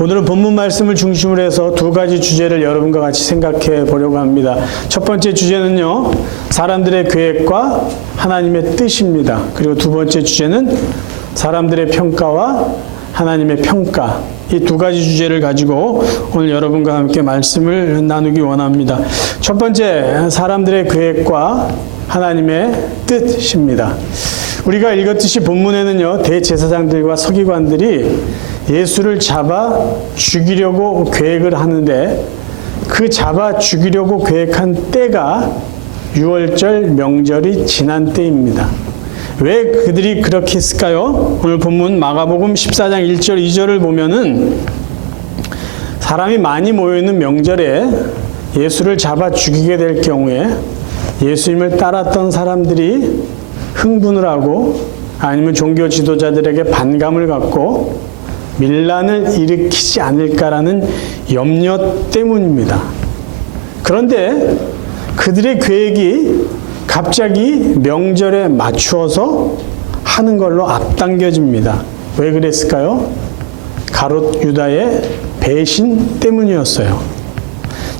오늘은 본문 말씀을 중심으로 해서 두 가지 주제를 여러분과 같이 생각해 보려고 합니다. 첫 번째 주제는요, 사람들의 계획과 하나님의 뜻입니다. 그리고 두 번째 주제는 사람들의 평가와 하나님의 평가. 이 두 가지 주제를 가지고 오늘 여러분과 함께 말씀을 나누기 원합니다. 첫 번째, 사람들의 계획과 하나님의 뜻입니다. 우리가 읽었듯이 본문에는요, 대제사장들과 서기관들이 예수를 잡아 죽이려고 계획을 하는데, 그 잡아 죽이려고 계획한 때가 유월절 명절이 지난 때입니다. 왜 그들이 그렇게 했을까요? 오늘 본문 마가복음 14장 1절 2절을 보면은 사람이 많이 모여있는 명절에 예수를 잡아 죽이게 될 경우에 예수님을 따랐던 사람들이 흥분을 하고 아니면 종교 지도자들에게 반감을 갖고 밀란을 일으키지 않을까라는 염려 때문입니다. 그런데 그들의 계획이 갑자기 명절에 맞추어서 하는 걸로 앞당겨집니다. 왜 그랬을까요? 가롯 유다의 배신 때문이었어요.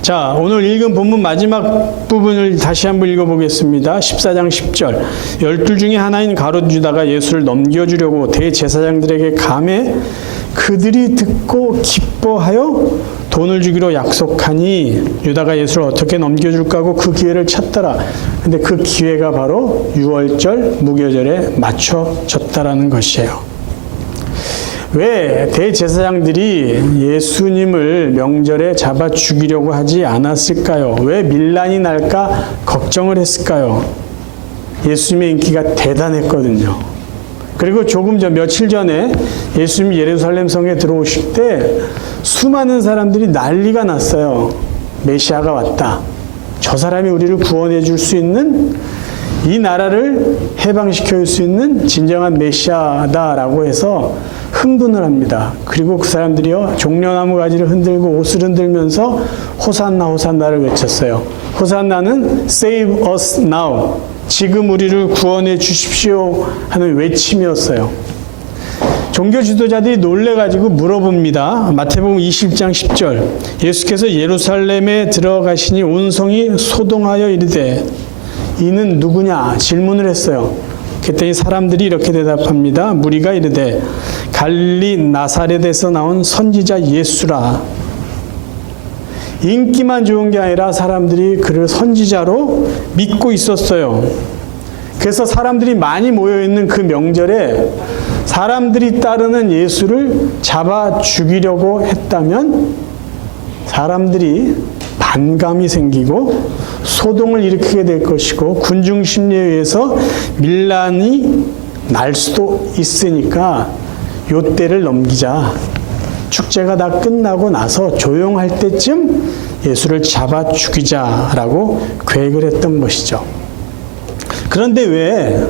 자, 오늘 읽은 본문 마지막 부분을 다시 한번 읽어보겠습니다. 14장 10절. 12 중에 하나인 가롯 유다가 예수를 넘겨주려고 대제사장들에게 감해 그들이 듣고 기뻐하여 돈을 주기로 약속하니 유다가 예수를 어떻게 넘겨줄까 하고 그 기회를 찾더라. 근데 그 기회가 바로 유월절 무교절에 맞춰졌다라는 것이에요. 왜 대제사장들이 예수님을 명절에 잡아 죽이려고 하지 않았을까요? 왜 밀란이 날까 걱정을 했을까요? 예수님의 인기가 대단했거든요. 그리고 조금 전, 며칠 전에 예수님이 예루살렘 성에 들어오실 때 수많은 사람들이 난리가 났어요. 메시아가 왔다. 저 사람이 우리를 구원해 줄 수 있는, 이 나라를 해방시켜 줄 수 있는 진정한 메시아다라고 해서 흥분을 합니다. 그리고 그 사람들이요, 종려나무 가지를 흔들고 옷을 흔들면서 호산나 호산나를 외쳤어요. 호산나는 Save us now. 지금 우리를 구원해 주십시오 하는 외침이었어요. 종교 지도자들이 놀래가지고 물어봅니다. 마태복음 20장 10절. 예수께서 예루살렘에 들어가시니 온 성이 소동하여 이르되 이는 누구냐? 질문을 했어요. 그랬더니 사람들이 이렇게 대답합니다. 무리가 이르되 갈릴리 나사렛에서 나온 선지자 예수라. 인기만 좋은 게 아니라 사람들이 그를 선지자로 믿고 있었어요. 그래서 사람들이 많이 모여있는 그 명절에 사람들이 따르는 예수를 잡아 죽이려고 했다면 사람들이 반감이 생기고 소동을 일으키게 될 것이고 군중 심리에 의해서 밀란이 날 수도 있으니까 요 때를 넘기자. 축제가 다 끝나고 나서 조용할 때쯤 예수를 잡아 죽이자라고 계획을 했던 것이죠. 그런데 왜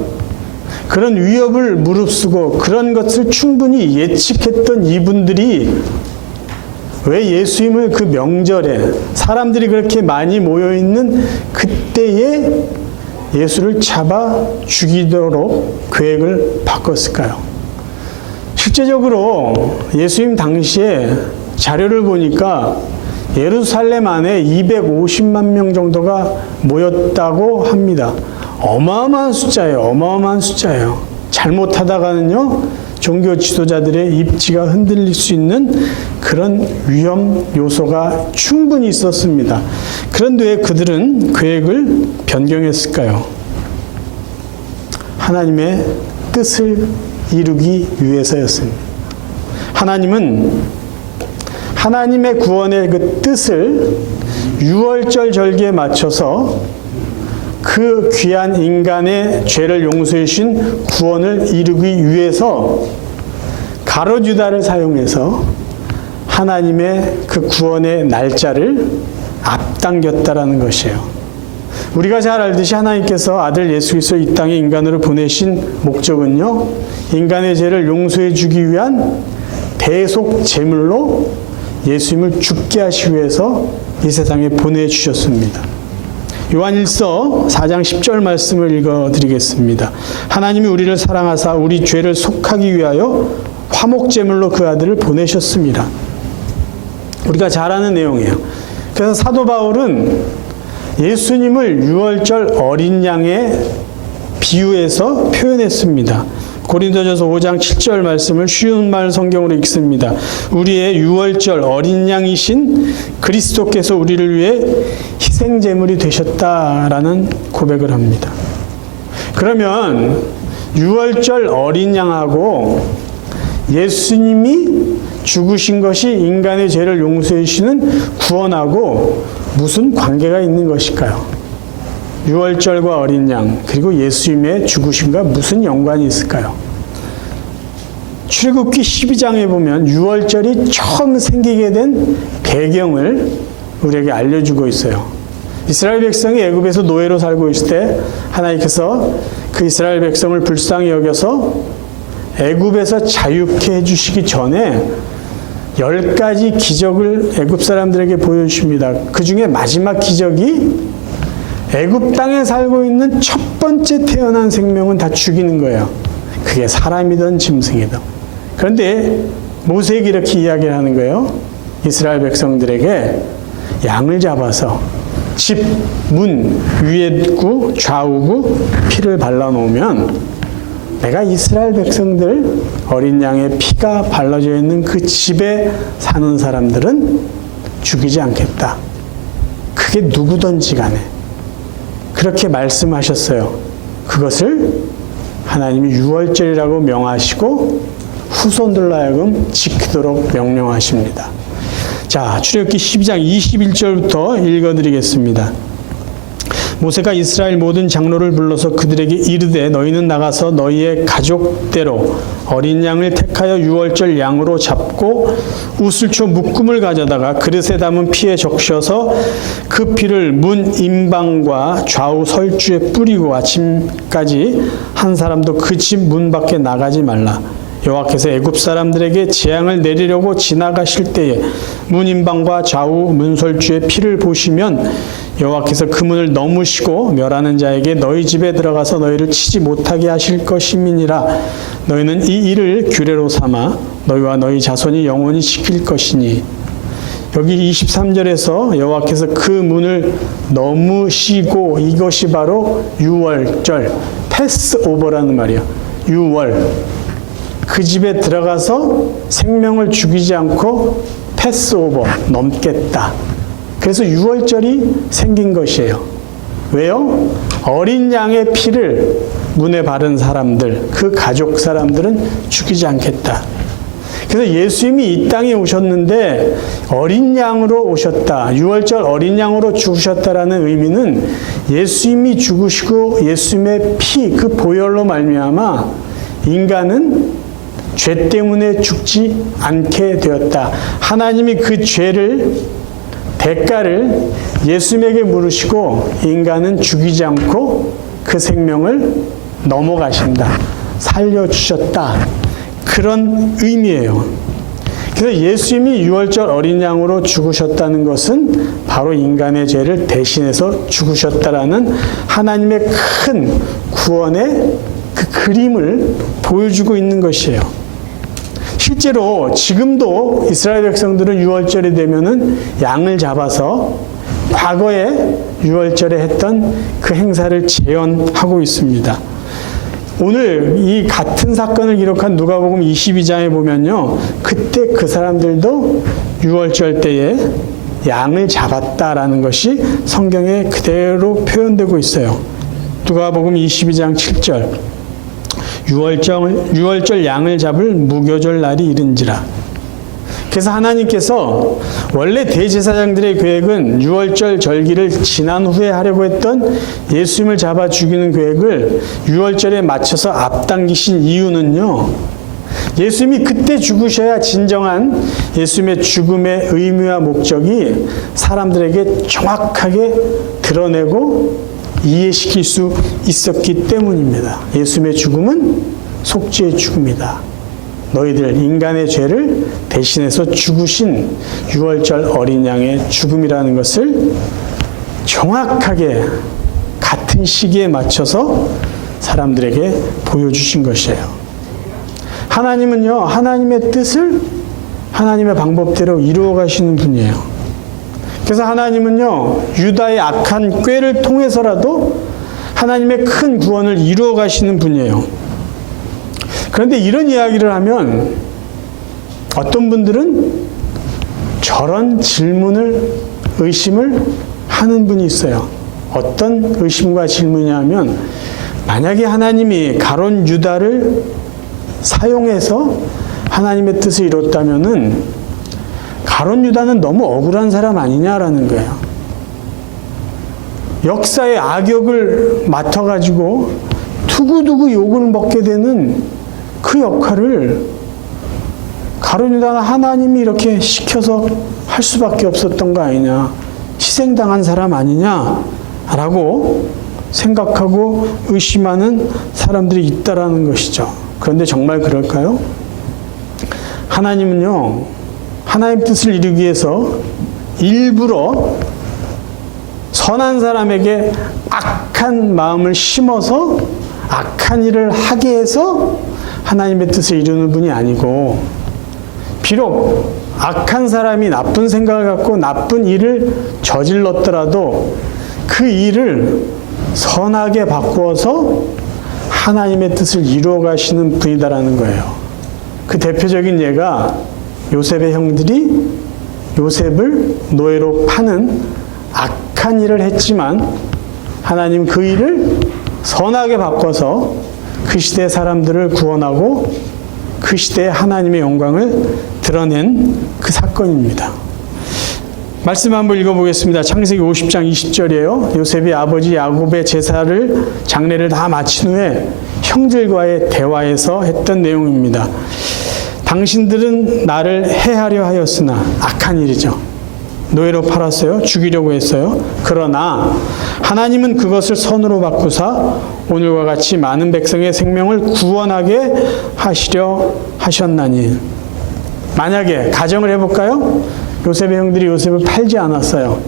그런 위협을 무릅쓰고 그런 것을 충분히 예측했던 이분들이 왜 예수님을 그 명절에 사람들이 그렇게 많이 모여있는 그때에 예수를 잡아 죽이도록 계획을 바꿨을까요? 실제적으로 예수님 당시에 자료를 보니까 예루살렘 안에 250만 명 정도가 모였다고 합니다. 어마어마한 숫자예요. 어마어마한 숫자예요. 잘못하다가는요, 종교 지도자들의 입지가 흔들릴 수 있는 그런 위험 요소가 충분히 있었습니다. 그런데 왜 그들은 계획을 변경했을까요? 하나님의 뜻을 이루기 위해서였습니다. 하나님은 하나님의 구원의 그 뜻을 유월절 절기에 맞춰서 그 귀한 인간의 죄를 용서해 주신 구원을 이루기 위해서 가롯 유다를 사용해서 하나님의 그 구원의 날짜를 앞당겼다라는 것이에요. 우리가 잘 알듯이 하나님께서 아들 예수 그리스도를 이 땅에 인간으로 보내신 목적은요, 인간의 죄를 용서해 주기 위한 대속 제물로 예수님을 죽게 하시기 위해서 이 세상에 보내주셨습니다. 요한일서 4장 10절 말씀을 읽어드리겠습니다. 하나님이 우리를 사랑하사 우리 죄를 속하기 위하여 화목제물로 그 아들을 보내셨습니다. 우리가 잘 아는 내용이에요. 그래서 사도 바울은 예수님을 유월절 어린 양의 비유해서 표현했습니다. 고린도전서 5장 7절 말씀을 쉬운 말 성경으로 읽습니다. 우리의 유월절 어린 양이신 그리스도께서 우리를 위해 희생제물이 되셨다라는 고백을 합니다. 그러면 유월절 어린 양하고 예수님이 죽으신 것이 인간의 죄를 용서해 주시는 구원하고 무슨 관계가 있는 것일까요? 유월절과 어린 양 그리고 예수님의 죽으심과 무슨 연관이 있을까요? 출애굽기 12장에 보면 유월절이 처음 생기게 된 배경을 우리에게 알려주고 있어요. 이스라엘 백성이 애굽에서 노예로 살고 있을 때 하나님께서 그 이스라엘 백성을 불쌍히 여겨서 애굽에서 자유케 해주시기 전에 10가지 기적을 애굽 사람들에게 보여주십니다. 그 중에 마지막 기적이 애굽 땅에 살고 있는 첫 번째 태어난 생명은 다 죽이는 거예요. 그게 사람이든 짐승이든. 그런데 모세에게 이렇게 이야기를 하는 거예요. 이스라엘 백성들에게 양을 잡아서 집, 문, 위에구, 좌우구 피를 발라놓으면 내가 이스라엘 백성들 어린 양의 피가 발라져 있는 그 집에 사는 사람들은 죽이지 않겠다. 그게 누구든지 간에. 그렇게 말씀하셨어요. 그것을 하나님이 유월절이라고 명하시고 후손들로 하여금 지키도록 명령하십니다. 자, 출애굽기 12장 21절부터 읽어드리겠습니다. 모세가 이스라엘 모든 장로를 불러서 그들에게 이르되 너희는 나가서 너희의 가족대로 어린 양을 택하여 유월절 양으로 잡고 우슬초 묶음을 가져다가 그릇에 담은 피에 적셔서 그 피를 문 임방과 좌우 설주에 뿌리고 아침까지 한 사람도 그 집 문 밖에 나가지 말라. 여호와께서 애굽 사람들에게 재앙을 내리려고 지나가실 때에 문 임방과 좌우 문설주의 피를 보시면 여호와께서 그 문을 넘으시고 멸하는 자에게 너희 집에 들어가서 너희를 치지 못하게 하실 것임이니라. 너희는 이 일을 규례로 삼아 너희와 너희 자손이 영원히 지킬 것이니. 여기 23절에서 여호와께서 그 문을 넘으시고 이것이 바로 유월절 패스오버라는 말이에요. 유월. 그 집에 들어가서 생명을 죽이지 않고 패스오버 넘겠다. 그래서 유월절이 생긴 것이에요. 왜요? 어린 양의 피를 문에 바른 사람들, 그 가족 사람들은 죽이지 않겠다. 그래서 예수님이 이 땅에 오셨는데 어린 양으로 오셨다. 유월절 어린 양으로 죽으셨다라는 의미는 예수님이 죽으시고 예수님의 피, 그 보혈로 말미암아 인간은 죄 때문에 죽지 않게 되었다. 하나님이 그 죄를 대가를 예수님에게 물으시고 인간은 죽이지 않고 그 생명을 넘어가신다. 살려주셨다. 그런 의미예요. 그래서 예수님이 유월절 어린 양으로 죽으셨다는 것은 바로 인간의 죄를 대신해서 죽으셨다라는 하나님의 큰 구원의 그 그림을 보여주고 있는 것이에요. 실제로 지금도 이스라엘 백성들은 유월절이 되면은 양을 잡아서 과거에 유월절에 했던 그 행사를 재현하고 있습니다. 오늘 이 같은 사건을 기록한 누가복음 22장에 보면요. 그때 그 사람들도 유월절 때에 양을 잡았다라는 것이 성경에 그대로 표현되고 있어요. 누가복음 22장 7절. 유월절 양을 잡을 무교절 날이 이른지라. 그래서 하나님께서 원래 대제사장들의 계획은 유월절 절기를 지난 후에 하려고 했던 예수님을 잡아 죽이는 계획을 유월절에 맞춰서 앞당기신 이유는요. 예수님이 그때 죽으셔야 진정한 예수님의 죽음의 의미와 목적이 사람들에게 정확하게 드러내고 이해시킬 수 있었기 때문입니다. 예수님의 죽음은 속죄의 죽음이다. 너희들 인간의 죄를 대신해서 죽으신 유월절 어린 양의 죽음이라는 것을 정확하게 같은 시기에 맞춰서 사람들에게 보여주신 것이에요. 하나님은요, 하나님의 뜻을 하나님의 방법대로 이루어 가시는 분이에요. 그래서 하나님은요, 유다의 악한 꾀를 통해서라도 하나님의 큰 구원을 이루어 가시는 분이에요. 그런데 이런 이야기를 하면 어떤 분들은 저런 질문을, 의심을 하는 분이 있어요. 어떤 의심과 질문이냐 하면, 만약에 하나님이 가론 유다를 사용해서 하나님의 뜻을 이뤘다면은 가론 유다는 너무 억울한 사람 아니냐라는 거예요. 역사의 악역을 맡아가지고 두고두고 욕을 먹게 되는 그 역할을 가론 유다는 하나님이 이렇게 시켜서 할 수밖에 없었던 거 아니냐, 희생당한 사람 아니냐라고 생각하고 의심하는 사람들이 있다라는 것이죠. 그런데 정말 그럴까요? 하나님은요, 하나님 뜻을 이루기 위해서 일부러 선한 사람에게 악한 마음을 심어서 악한 일을 하게 해서 하나님의 뜻을 이루는 분이 아니고, 비록 악한 사람이 나쁜 생각을 갖고 나쁜 일을 저질렀더라도 그 일을 선하게 바꾸어서 하나님의 뜻을 이루어 가시는 분이다라는 거예요. 그 대표적인 예가 요셉의 형들이 요셉을 노예로 파는 악한 일을 했지만 하나님 그 일을 선하게 바꿔서 그 시대의 사람들을 구원하고 그 시대에 하나님의 영광을 드러낸 그 사건입니다. 말씀 한번 읽어보겠습니다. 창세기 50장 20절이에요. 요셉이 아버지 야곱의 제사를, 장례를 다 마친 후에 형들과의 대화에서 했던 내용입니다. 당신들은 나를 해하려 하였으나, 악한 일이죠. 노예로 팔았어요. 죽이려고 했어요. 그러나 하나님은 그것을 선으로 바꾸사 오늘과 같이 많은 백성의 생명을 구원하게 하시려 하셨나니. 만약에 가정을 해볼까요? 요셉의 형들이 요셉을 팔지 않았어요.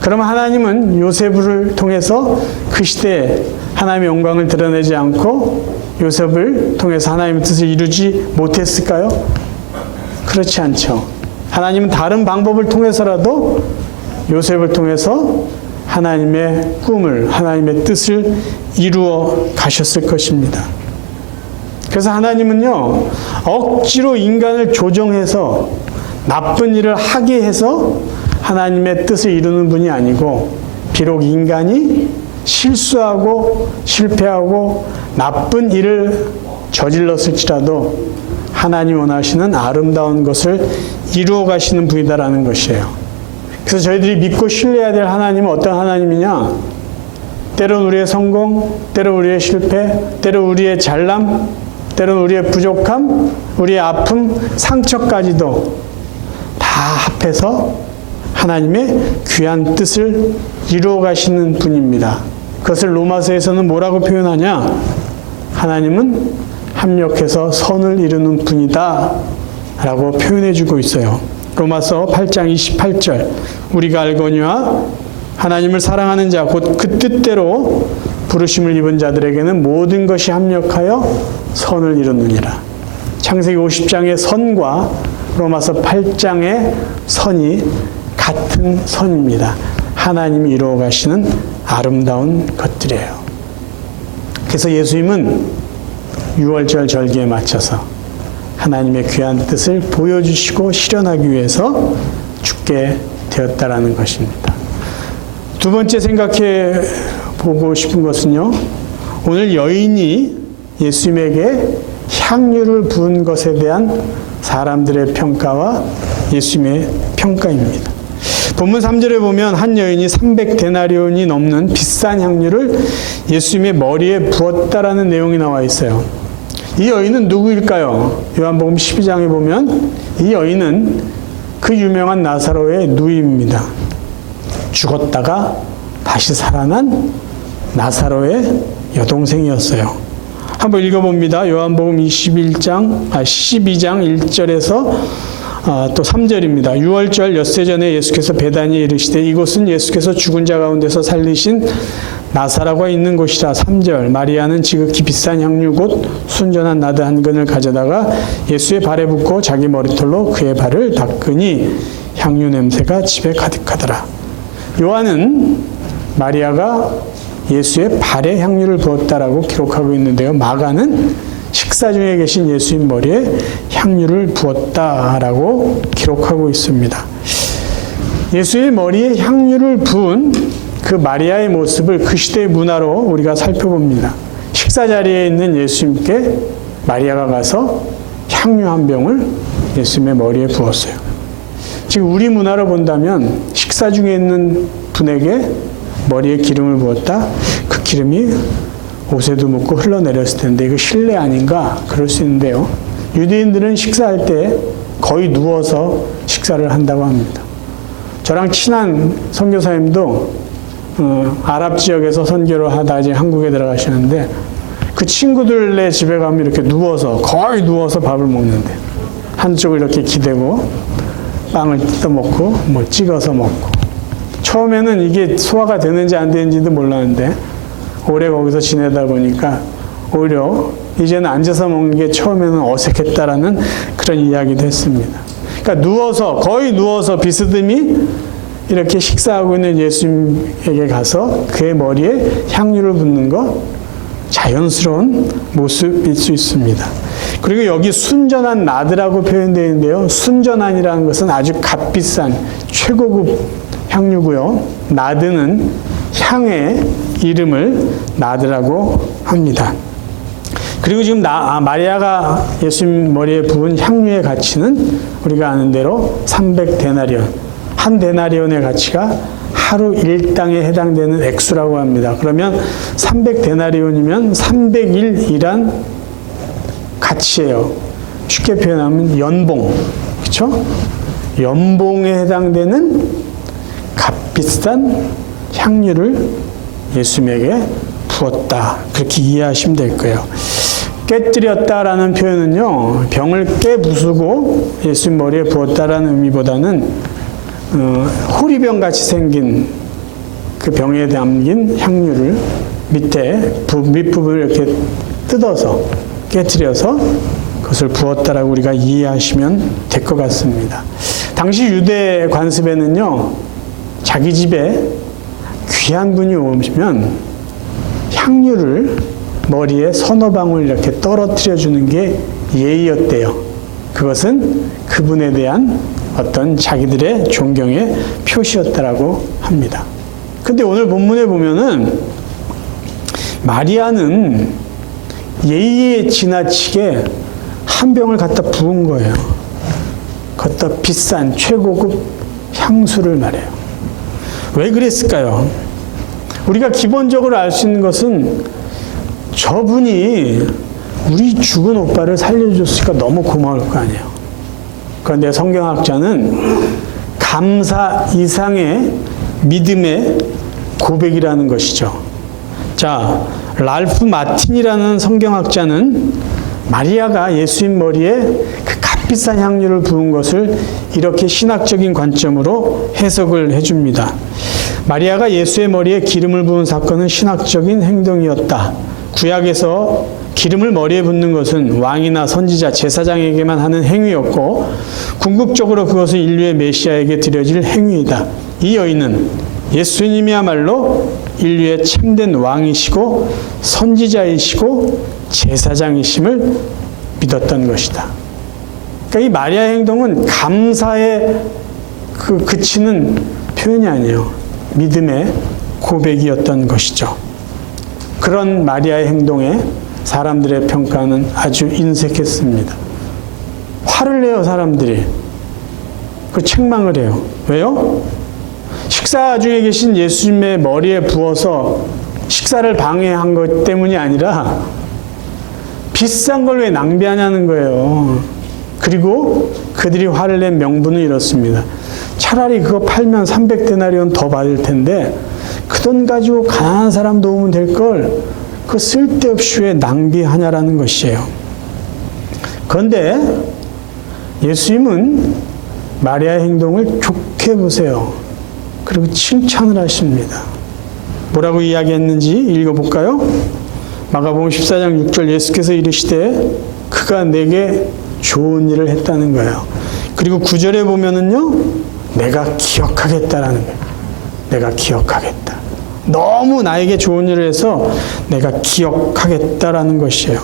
그러면 하나님은 요셉을 통해서 그 시대에 하나님의 영광을 드러내지 않고 요셉을 통해서 하나님의 뜻을 이루지 못했을까요? 그렇지 않죠. 하나님은 다른 방법을 통해서라도 요셉을 통해서 하나님의 꿈을, 하나님의 뜻을 이루어 가셨을 것입니다. 그래서 하나님은요, 억지로 인간을 조정해서 나쁜 일을 하게 해서 하나님의 뜻을 이루는 분이 아니고, 비록 인간이 실수하고 실패하고 나쁜 일을 저질렀을지라도 하나님 원하시는 아름다운 것을 이루어 가시는 분이다라는 것이에요. 그래서 저희들이 믿고 신뢰해야 될 하나님은 어떤 하나님이냐? 때론 우리의 성공, 때론 우리의 실패, 때론 우리의 잘남, 때론 우리의 부족함, 우리의 아픔, 상처까지도 다 합해서 하나님의 귀한 뜻을 이루어 가시는 분입니다. 그것을 로마서에서는 뭐라고 표현하냐? 하나님은 합력해서 선을 이루는 분이다 라고 표현해 주고 있어요. 로마서 8장 28절, 우리가 알거니와 하나님을 사랑하는 자 곧 그 뜻대로 부르심을 입은 자들에게는 모든 것이 합력하여 선을 이루느니라. 창세기 50장의 선과 로마서 8장의 선이 같은 선입니다. 하나님이 이루어 가시는 아름다운 것들이에요. 그래서 예수님은 6월절 절기에 맞춰서 하나님의 귀한 뜻을 보여주시고 실현하기 위해서 죽게 되었다라는 것입니다. 두 번째 생각해 보고 싶은 것은요, 오늘 여인이 예수님에게 향유를 부은 것에 대한 사람들의 평가와 예수님의 평가입니다. 본문 3절에 보면 한 여인이 300데나리온이 넘는 비싼 향유를 예수님의 머리에 부었다라는 내용이 나와 있어요. 이 여인은 누구일까요? 요한복음 12장에 보면 이 여인은 그 유명한 나사로의 누이입니다. 죽었다가 다시 살아난 나사로의 여동생이었어요. 한번 읽어봅니다. 요한복음 12장 1절에서 또 3절입니다. 6월절 엿새 전에 예수께서 베다니에 이르시되 이곳은 예수께서 죽은 자 가운데서 살리신 나사로가 있는 곳이라. 3절 마리아는 지극히 비싼 향유 곧 순전한 나드 한 근을 가져다가 예수의 발에 붓고 자기 머리털로 그의 발을 닦으니 향유 냄새가 집에 가득하더라. 요한은 마리아가 예수의 발에 향유를 부었다라고 기록하고 있는데요. 마가는 식사 중에 계신 예수님 머리에 향유를 부었다라고 기록하고 있습니다. 예수의 머리에 향유를 부은 그 마리아의 모습을 그 시대의 문화로 우리가 살펴봅니다. 식사 자리에 있는 예수님께 마리아가 가서 향유 한 병을 예수님의 머리에 부었어요. 지금 우리 문화로 본다면 식사 중에 있는 분에게 머리에 기름을 부었다. 그 기름이 옷에도 묻고 흘러내렸을 텐데 이거 실례 아닌가? 그럴 수 있는데요. 유대인들은 식사할 때 거의 누워서 식사를 한다고 합니다. 저랑 친한 선교사님도 아랍 지역에서 선교를 하다 이제 한국에 들어가시는데 그 친구들의 집에 가면 이렇게 누워서 거의 누워서 밥을 먹는데 한쪽을 이렇게 기대고 빵을 뜯어 먹고 뭐 찍어서 먹고 처음에는 이게 소화가 되는지 안 되는지도 몰랐는데 오래 거기서 지내다 보니까 오히려 이제는 앉아서 먹는 게 처음에는 어색했다라는 그런 이야기도 했습니다. 그러니까 누워서 거의 누워서 비스듬히 이렇게 식사하고 있는 예수님에게 가서 그의 머리에 향유를 붓는 것 자연스러운 모습일 수 있습니다. 그리고 여기 순전한 나드라고 표현되어 있는데요. 순전한이라는 것은 아주 값비싼 최고급 향유고요. 나드는 향의 이름을 나드라고 합니다. 그리고 지금 마리아가 예수님 머리에 부은 향유의 가치는 우리가 아는 대로 300데나리온. 한 데나리온의 가치가 하루 일당에 해당되는 액수라고 합니다. 그러면 300데나리온이면 300일 일한 가치예요. 쉽게 표현하면 연봉. 그렇죠? 연봉에 해당되는 값비싼 향유를 예수님에게 부었다. 그렇게 이해하시면 될 거예요. 깨뜨렸다라는 표현은요. 병을 깨부수고 예수님 머리에 부었다라는 의미보다는 호리병 같이 생긴 그 병에 담긴 향유를 밑부분을 이렇게 뜯어서 깨뜨려서 그것을 부었다라고 우리가 이해하시면 될 것 같습니다. 당시 유대 관습에는요, 자기 집에 귀한 분이 오시면 향유를 머리에 서너 방울 이렇게 떨어뜨려 주는 게 예의였대요. 그것은 그분에 대한 어떤 자기들의 존경의 표시였다라고 합니다. 근데 오늘 본문에 보면은 마리아는 예의에 지나치게 한 병을 갖다 부은 거예요. 갖다 비싼 최고급 향수를 말해요. 왜 그랬을까요? 우리가 기본적으로 알 수 있는 것은 저분이 우리 죽은 오빠를 살려줬으니까 너무 고마울 거 아니에요. 그런데 성경학자는 감사 이상의 믿음의 고백이라는 것이죠. 자, 랄프 마틴이라는 성경학자는 마리아가 예수님 머리에 그 값비싼 향유를 부은 것을 이렇게 신학적인 관점으로 해석을 해줍니다. 마리아가 예수의 머리에 기름을 부은 사건은 신학적인 행동이었다. 구약에서 기름을 머리에 붓는 것은 왕이나 선지자, 제사장에게만 하는 행위였고 궁극적으로 그것은 인류의 메시아에게 드려질 행위이다. 이 여인은 예수님이야말로 인류의 참된 왕이시고 선지자이시고 제사장이심을 믿었던 것이다. 그러니까 이 마리아의 행동은 감사에 그치는 표현이 아니에요. 믿음의 고백이었던 것이죠. 그런 마리아의 행동에 사람들의 평가는 아주 인색했습니다. 화를 내요, 사람들이. 그 책망을 해요. 왜요? 식사 중에 계신 예수님의 머리에 부어서 식사를 방해한 것 때문이 아니라 비싼 걸 왜 낭비하냐는 거예요. 그리고 그들이 화를 낸 명분은 이렇습니다. 차라리 그거 팔면 300데나리온 더 받을 텐데 그 돈 가지고 가난한 사람 도우면 될 걸 그 쓸데없이 왜 낭비하냐라는 것이에요. 그런데 예수님은 마리아의 행동을 좋게 보세요. 그리고 칭찬을 하십니다. 뭐라고 이야기했는지 읽어볼까요? 마가복음 14장 6절 예수께서 이르시되 그가 내게 좋은 일을 했다는 거예요. 그리고 9절에 보면은요, 내가 기억하겠다라는 거예요. 내가 기억하겠다. 너무 나에게 좋은 일을 해서 내가 기억하겠다라는 것이에요.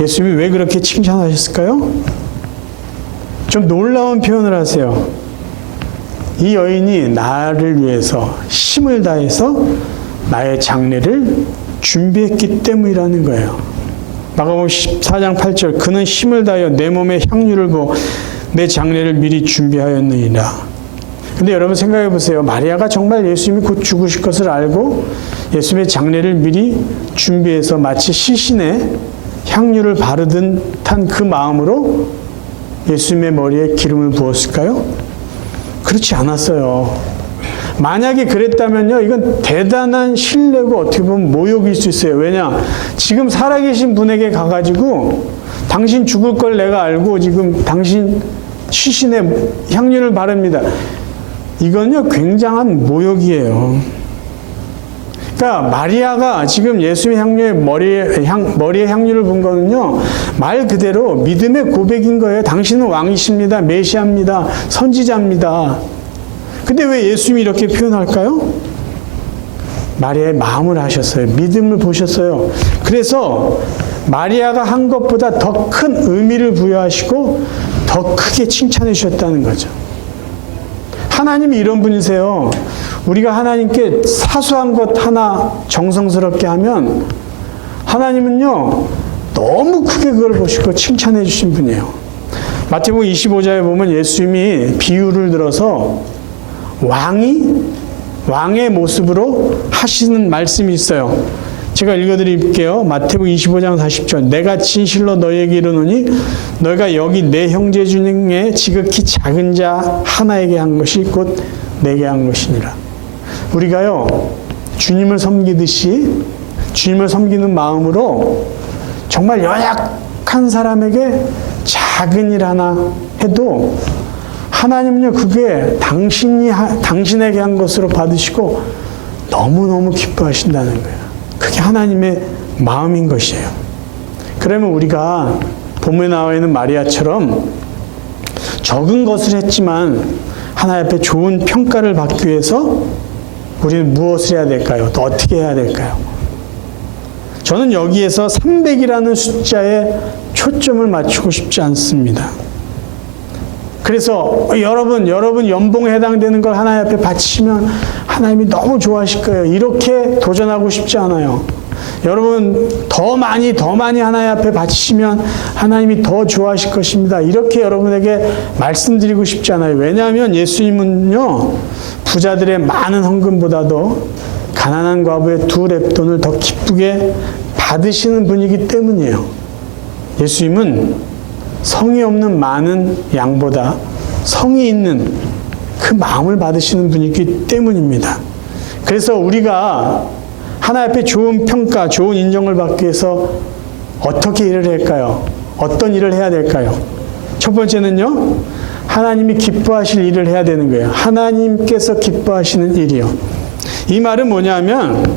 예수님이 왜 그렇게 칭찬하셨을까요? 좀 놀라운 표현을 하세요. 이 여인이 나를 위해서 힘을 다해서 나의 장례를 준비했기 때문이라는 거예요. 마가복음 14장 8절 그는 힘을 다하여 내 몸에 향유를 부어 내 장례를 미리 준비하였느니라. 근데 여러분 생각해 보세요. 마리아가 정말 예수님이 곧 죽으실 것을 알고 예수님의 장례를 미리 준비해서 마치 시신에 향유를 바르듯 한 그 마음으로 예수님의 머리에 기름을 부었을까요? 그렇지 않았어요. 만약에 그랬다면요, 이건 대단한 신뢰고 어떻게 보면 모욕일 수 있어요. 왜냐? 지금 살아계신 분에게 가가지고 당신 죽을 걸 내가 알고 지금 당신 시신에 향유를 바릅니다. 이건요, 굉장한 모욕이에요. 그러니까 마리아가 지금 예수의 향유에 머리에 향유를 분 거는요, 말 그대로 믿음의 고백인 거예요. 당신은 왕이십니다. 메시아입니다. 선지자입니다. 근데 왜 예수님이 이렇게 표현할까요? 마리아의 마음을 아셨어요. 믿음을 보셨어요. 그래서 마리아가 한 것보다 더 큰 의미를 부여하시고 더 크게 칭찬해 주셨다는 거죠. 하나님이 이런 분이세요. 우리가 하나님께 사소한 것 하나 정성스럽게 하면 하나님은요, 너무 크게 그걸 보시고 칭찬해 주신 분이에요. 마태복음 25장에 보면 예수님이 비유를 들어서 왕의 모습으로 하시는 말씀이 있어요. 제가 읽어드릴게요. 마태복음 25장 40절 내가 진실로 너희에게 이르노니 너희가 여기 내 형제 중에 지극히 작은 자 하나에게 한 것이 곧 내게 한 것이니라. 우리가요, 주님을 섬기듯이 주님을 섬기는 마음으로 정말 연약한 사람에게 작은 일 하나 해도 하나님은요, 그게 당신에게 한 것으로 받으시고 너무너무 기뻐하신다는 거예요. 그게 하나님의 마음인 것이에요. 그러면 우리가 본문에 나와 있는 마리아처럼 적은 것을 했지만 하나님 앞에 좋은 평가를 받기 위해서 우리는 무엇을 해야 될까요? 또 어떻게 해야 될까요? 저는 여기에서 300이라는 숫자에 초점을 맞추고 싶지 않습니다. 그래서 여러분 연봉에 해당되는 걸 하나님 앞에 바치시면 하나님이 너무 좋아하실 거예요. 이렇게 도전하고 싶지 않아요. 여러분 더 많이 하나님 앞에 바치시면 하나님이 더 좋아하실 것입니다. 이렇게 여러분에게 말씀드리고 싶지 않아요. 왜냐하면 예수님은요, 부자들의 많은 헌금보다도 가난한 과부의 2렙돈을 더 기쁘게 받으시는 분이기 때문이에요. 예수님은 성이 없는 많은 양보다 성이 있는 그 마음을 받으시는 분이기 때문입니다. 그래서 우리가 하나님 앞에 좋은 평가, 좋은 인정을 받기 위해서 어떻게 일을 할까요? 어떤 일을 해야 될까요? 첫 번째는요, 하나님이 기뻐하실 일을 해야 되는 거예요. 하나님께서 기뻐하시는 일이요. 이 말은 뭐냐면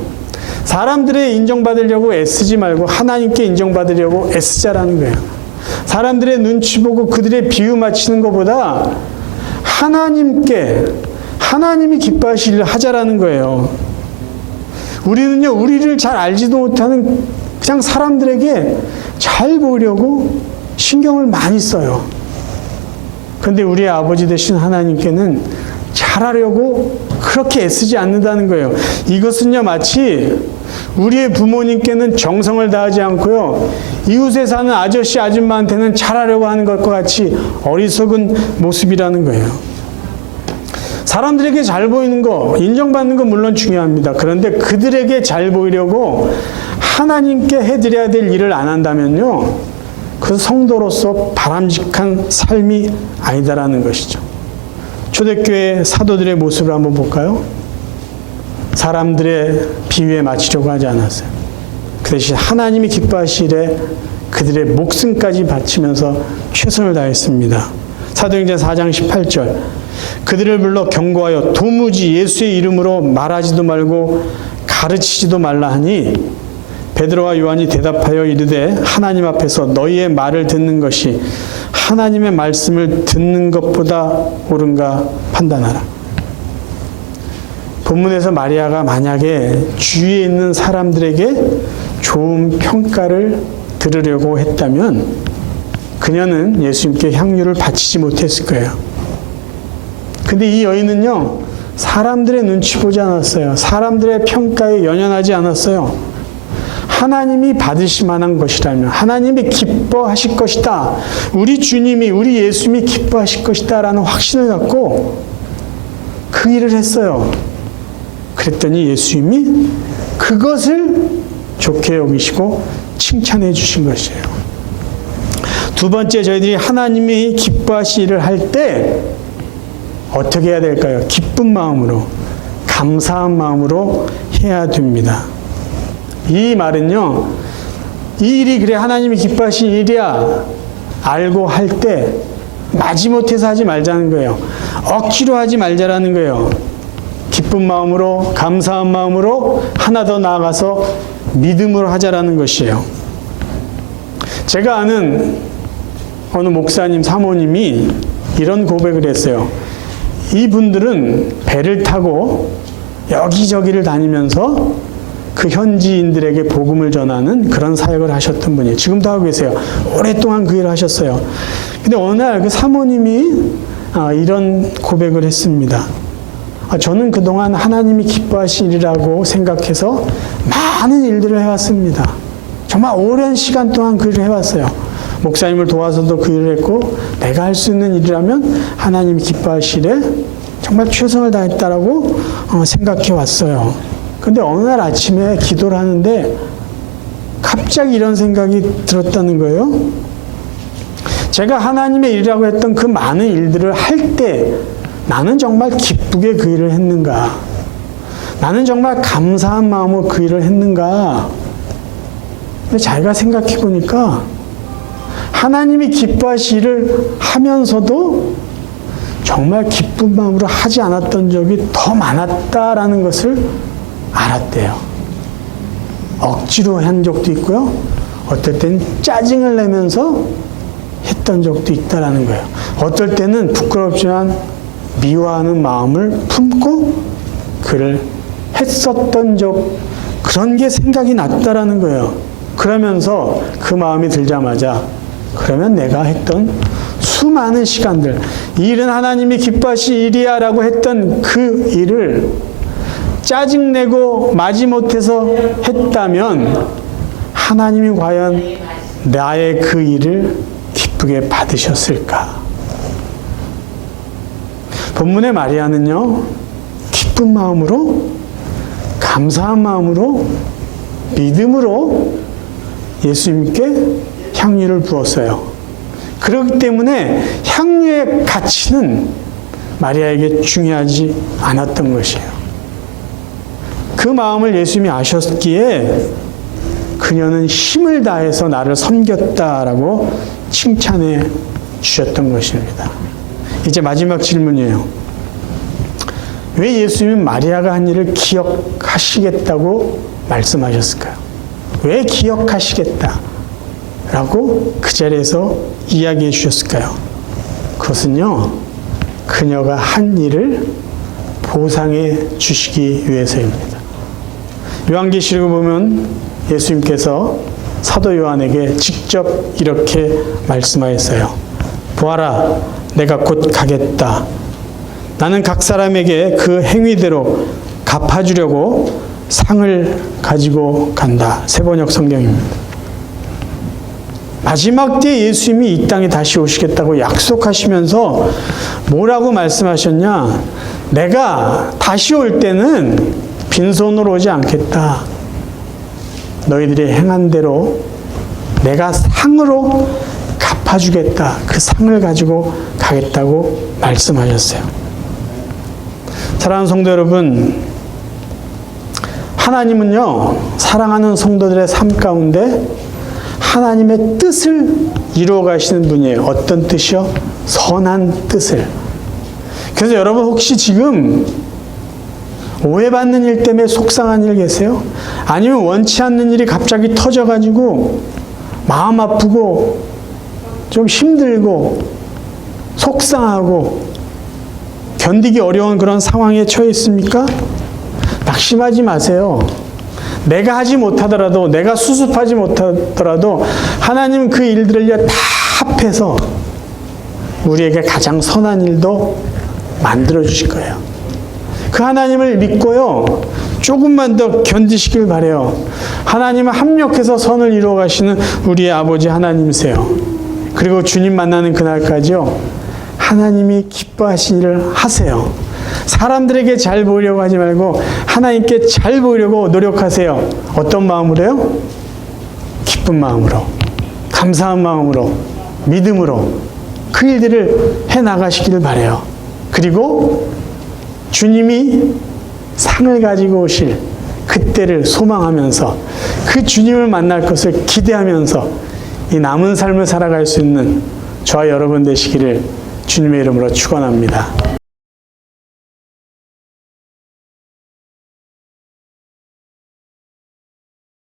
사람들의 인정받으려고 애쓰지 말고 하나님께 인정받으려고 애쓰자라는 거예요. 사람들의 눈치 보고 그들의 비유 맞추는 것보다 하나님이 기뻐하실 일을 하자라는 거예요. 우리는요, 우리를 잘 알지도 못하는 그냥 사람들에게 잘 보이려고 신경을 많이 써요. 그런데 우리의 아버지 되신 하나님께는 잘하려고 그렇게 애쓰지 않는다는 거예요. 이것은요, 마치 우리의 부모님께는 정성을 다하지 않고요, 이웃에 사는 아저씨 아줌마한테는 잘하려고 하는 것과 같이 어리석은 모습이라는 거예요. 사람들에게 잘 보이는 거, 인정받는 건 물론 중요합니다. 그런데 그들에게 잘 보이려고 하나님께 해드려야 될 일을 안 한다면요, 그 성도로서 바람직한 삶이 아니다라는 것이죠. 초대교회 사도들의 모습을 한번 볼까요? 사람들의 비유에 맞추려고 하지 않았어요. 그 대신 하나님이 기뻐하실 일에 그들의 목숨까지 바치면서 최선을 다했습니다. 사도행전 4장 18절 그들을 불러 경고하여 도무지 예수의 이름으로 말하지도 말고 가르치지도 말라 하니 베드로와 요한이 대답하여 이르되 하나님 앞에서 너희의 말을 듣는 것이 하나님의 말씀을 듣는 것보다 옳은가 판단하라. 본문에서 마리아가 만약에 주위에 있는 사람들에게 좋은 평가를 들으려고 했다면 그녀는 예수님께 향유를 바치지 못했을 거예요. 근데 이 여인은요, 사람들의 눈치 보지 않았어요. 사람들의 평가에 연연하지 않았어요. 하나님이 받으실 만한 것이라면, 하나님이 기뻐하실 것이다, 우리 주님이, 우리 예수님이 기뻐하실 것이다 라는 확신을 갖고 그 일을 했어요. 그랬더니 예수님이 그것을 좋게 여기시고 칭찬해 주신 것이에요. 두 번째, 저희들이 하나님이 기뻐하실 일을 할 때 어떻게 해야 될까요? 기쁜 마음으로, 감사한 마음으로 해야 됩니다. 이 말은요, 이 일이 그래 하나님이 기뻐하실 일이야 알고 할 때 마지못해서 하지 말자는 거예요. 억지로 하지 말자라는 거예요. 기쁜 마음으로, 감사한 마음으로 하나 더 나아가서 믿음으로 하자라는 것이에요. 제가 아는 어느 목사님, 사모님이 이런 고백을 했어요. 이분들은 배를 타고 여기저기를 다니면서 그 현지인들에게 복음을 전하는 그런 사역을 하셨던 분이에요. 지금도 하고 계세요. 오랫동안 그 일을 하셨어요. 근데 어느 날 그 사모님이 이런 고백을 했습니다. 저는 그동안 하나님이 기뻐하실 일이라고 생각해서 많은 일들을 해왔습니다. 정말 오랜 시간 동안 그 일을 해왔어요. 목사님을 도와서도 그 일을 했고, 내가 할 수 있는 일이라면 하나님이 기뻐하실 일에 정말 최선을 다했다라고 생각해 왔어요. 근데 어느 날 아침에 기도를 하는데 갑자기 이런 생각이 들었다는 거예요. 제가 하나님의 일이라고 했던 그 많은 일들을 할 때 나는 정말 기쁘게 그 일을 했는가? 나는 정말 감사한 마음으로 그 일을 했는가? 근데 자기가 생각해 보니까 하나님이 기뻐하실 일을 하면서도 정말 기쁜 마음으로 하지 않았던 적이 더 많았다라는 것을 알았대요. 억지로 한 적도 있고요. 어떨 때는 짜증을 내면서 했던 적도 있다라는 거예요. 어떨 때는 부끄럽지만 미워하는 마음을 품고 그를 했었던 적, 그런 게 생각이 났다라는 거예요. 그러면서 그 마음이 들자마자 그러면 내가 했던 수많은 시간들, 이 일은 하나님이 기뻐하실 일이야 라고 했던 그 일을 짜증내고 마지못해서 했다면 하나님이 과연 나의 그 일을 기쁘게 받으셨을까? 본문의 마리아는요, 기쁜 마음으로, 감사한 마음으로, 믿음으로 예수님께 향유를 부었어요. 그렇기 때문에 향유의 가치는 마리아에게 중요하지 않았던 것이에요. 그 마음을 예수님이 아셨기에 그녀는 힘을 다해서 나를 섬겼다라고 칭찬해 주셨던 것입니다. 이제 마지막 질문이에요. 왜 예수님은 마리아가 한 일을 기억하시겠다고 말씀하셨을까요? 왜 기억하시겠다라고 그 자리에서 이야기해 주셨을까요? 그것은요, 그녀가 한 일을 보상해 주시기 위해서입니다. 요한계시록을 보면 예수님께서 사도 요한에게 직접 이렇게 말씀하였어요. 보아라, 내가 곧 가겠다. 나는 각 사람에게 그 행위대로 갚아주려고 상을 가지고 간다. 세번역 성경입니다. 마지막 때 예수님이 이 땅에 다시 오시겠다고 약속하시면서 뭐라고 말씀하셨냐? 내가 다시 올 때는 빈손으로 오지 않겠다. 너희들이 행한 대로 내가 상으로 갚아주겠다. 그 상을 가지고 가겠다고 말씀하셨어요. 사랑하는 성도 여러분, 하나님은요, 사랑하는 성도들의 삶 가운데 하나님의 뜻을 이루어 가시는 분이에요. 어떤 뜻이요? 선한 뜻을. 그래서 여러분 혹시 지금 오해받는 일 때문에 속상한 일 계세요? 아니면 원치 않는 일이 갑자기 터져가지고 마음 아프고 좀 힘들고 속상하고 견디기 어려운 그런 상황에 처해 있습니까? 낙심하지 마세요. 내가 하지 못하더라도, 내가 수습하지 못하더라도 하나님은 그 일들을 다 합해서 우리에게 가장 선한 일도 만들어 주실 거예요. 그 하나님을 믿고요, 조금만 더 견디시길 바라요. 하나님은 합력해서 선을 이루어 가시는 우리의 아버지 하나님이세요. 그리고 주님 만나는 그날까지요, 하나님이 기뻐하신 일을 하세요. 사람들에게 잘 보이려고 하지 말고 하나님께 잘 보이려고 노력하세요. 어떤 마음으로요? 기쁜 마음으로, 감사한 마음으로, 믿음으로 그 일들을 해나가시기를 바라요. 그리고 주님이 상을 가지고 오실 그때를 소망하면서 그 주님을 만날 것을 기대하면서 이 남은 삶을 살아갈 수 있는 저와 여러분 되시기를 주님의 이름으로 축원합니다.